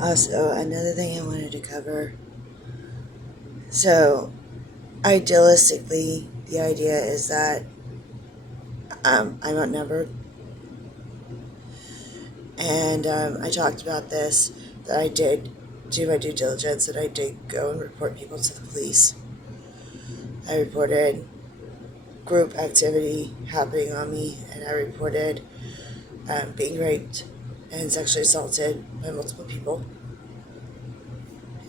Also, another thing I wanted to cover. So, idealistically, the idea is that I'm outnumbered, and I talked about this, that I did do my due diligence, and I did go and report people to the police. I reported group activity happening on me, and I reported being raped and sexually assaulted by multiple people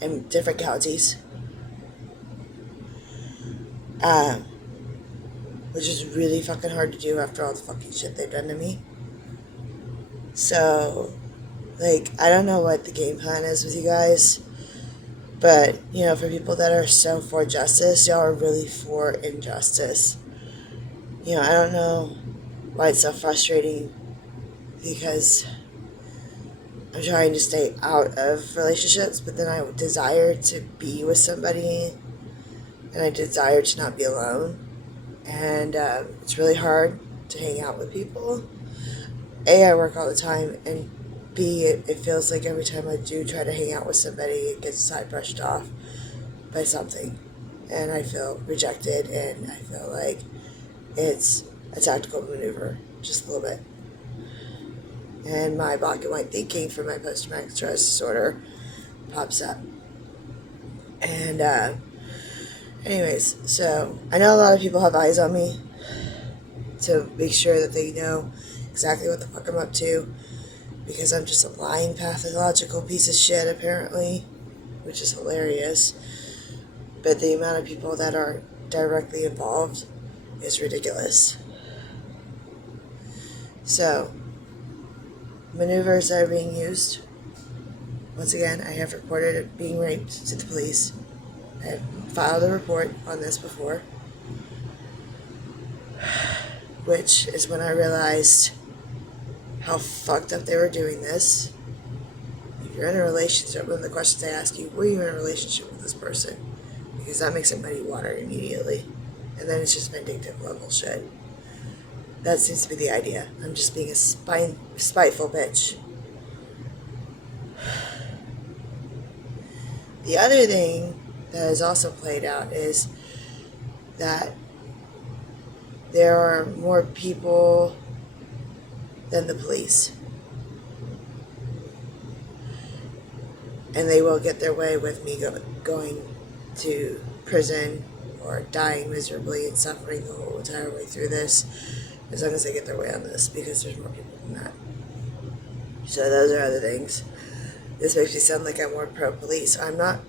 in different counties, um, which is really fucking hard to do after all the fucking shit they've done to me. So, like, I don't know what the game plan is with you guys, but, you know, for people that are so for justice, y'all are really for injustice. You know, I don't know why it's so frustrating, because I'm trying to stay out of relationships, but then I desire to be with somebody, and I desire to not be alone. And it's really hard to hang out with people. A, I work all the time, and B, it feels like every time I do try to hang out with somebody, it gets side brushed off by something. And I feel rejected, and I feel like it's a tactical maneuver, just a little bit. And my black and white thinking for my post-traumatic stress disorder pops up. And anyways, so I know a lot of people have eyes on me to make sure that they know exactly what the fuck I'm up to, because I'm just a lying pathological piece of shit, apparently, which is hilarious. But the amount of people that are directly involved is ridiculous. So, maneuvers that are being used. Once again, I have reported being raped to the police. I have filed a report on this before, which is when I realized how fucked up they were doing this. If you're in a relationship, one of the questions they ask you, were you in a relationship with this person? Because that makes it muddy water immediately. And then it's just vindictive level shit. That seems to be the idea. I'm just being a spiteful bitch. The other thing that is also played out is that there are more people than the police. And they will get their way with me going to prison or dying miserably and suffering the whole entire way through this, as long as they get their way on this, because there's more people than that. So those are other things. This makes me sound like I'm more pro-police. I'm not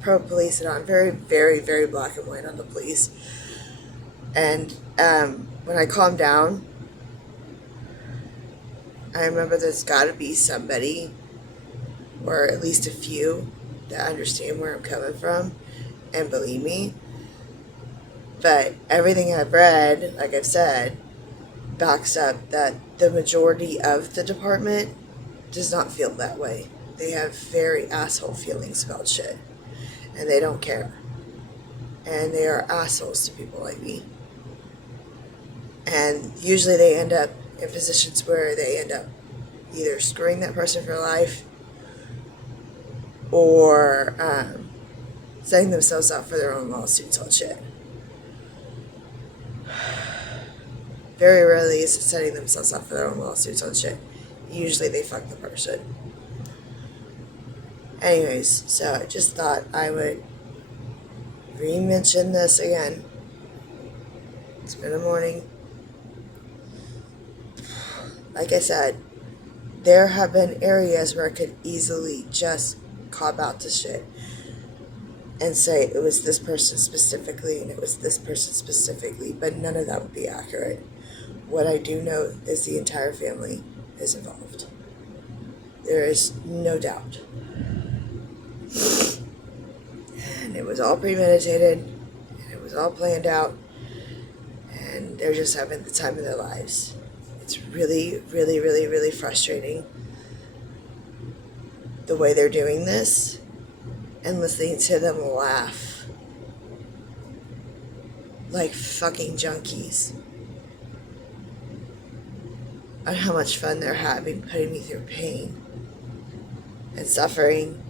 pro-police, and I'm very, very, very black and white on the police. And when I calm down, I remember there's got to be somebody, or at least a few, that understand where I'm coming from and believe me. But everything I've read, like I've said, backs up that the majority of the department does not feel that way. They have very asshole feelings about shit, and they don't care. And they are assholes to people like me. And usually they end up in positions where they end up either screwing that person for life, or setting themselves up for their own lawsuits on shit. Very rarely is it setting themselves up for their own lawsuits on shit. Usually they fuck the person. Anyways, so I just thought I would re-mention this again. It's been a morning. Like I said, there have been areas where I could easily just cop out to shit and say it was this person specifically and it was this person specifically, but none of that would be accurate. What I do know is the entire family is involved. There is no doubt. And it was all premeditated, and it was all planned out, and they're just having the time of their lives. It's really, really, really, really frustrating the way they're doing this, and listening to them laugh like fucking junkies on how much fun they're having putting me through pain. and suffering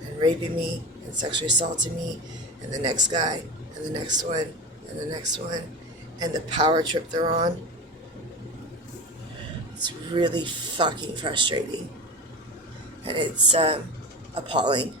and raping me and sexually assaulting me, and the next guy and the next one and the next one, and the power trip they're on. It's really fucking frustrating, and it's appalling.